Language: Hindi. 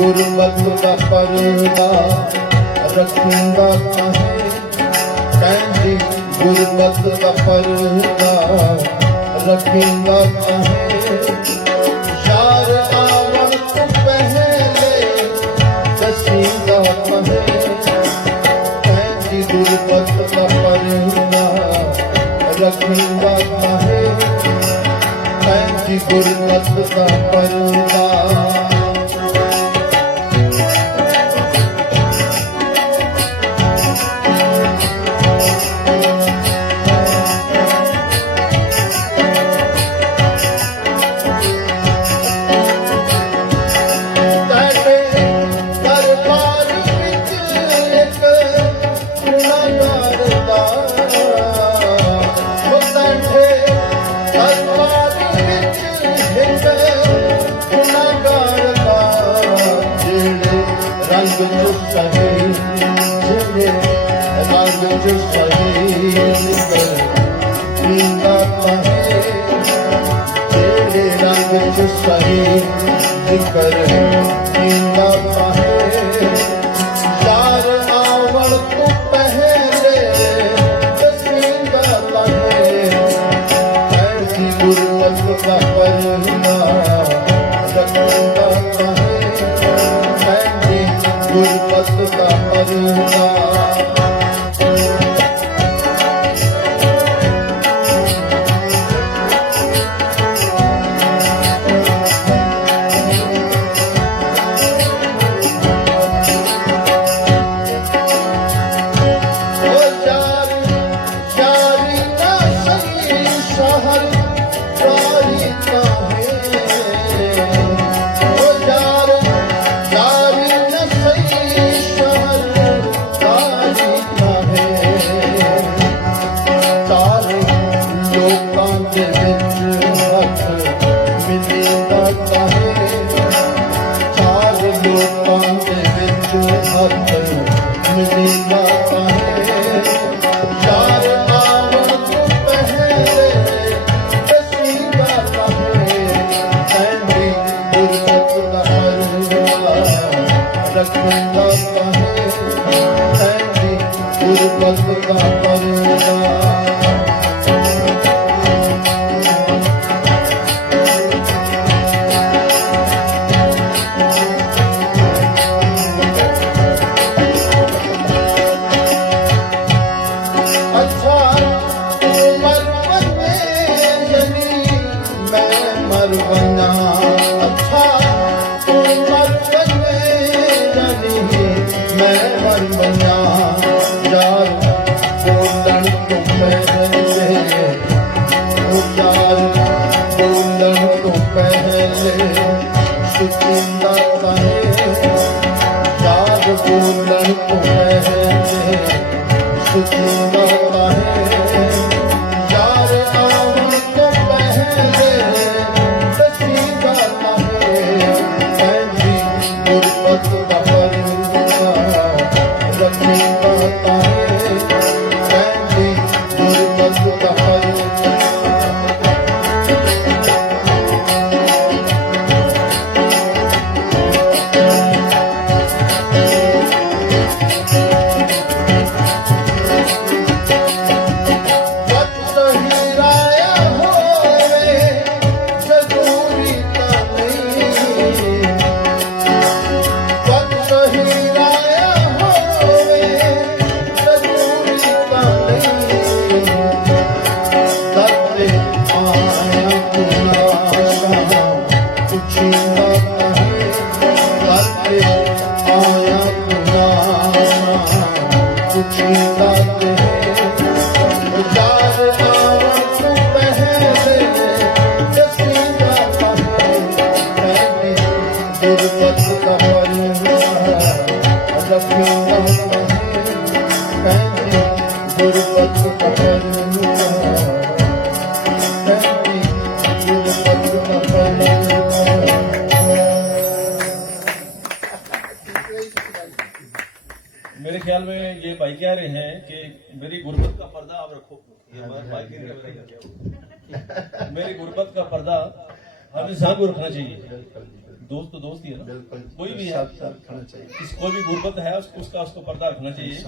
गुरमत का पर्दा रखूंगा कहीं, कैसी गुरमत का पर्दा रखूंगा कहीं। यार आवन तो पहले दसीदा कहीं, कैसी गुरमत का पर्दा रखूंगा कहीं, कैसी गुरमत का पर्दा। मेरे ख्याल में ये भाई कह रहे हैं कि मेरी गुर्बत का पर्दा आप रखो, मेरी गुर्बत का पर्दा हर इंसान को रखना चाहिए। दोस्त तो दोस्त ही है ना, बिल्कुल कोई भी है, साथ साथ रखना चाहिए। कोई भी गुर्बत है उसका उसको पर्दा रखना चाहिए।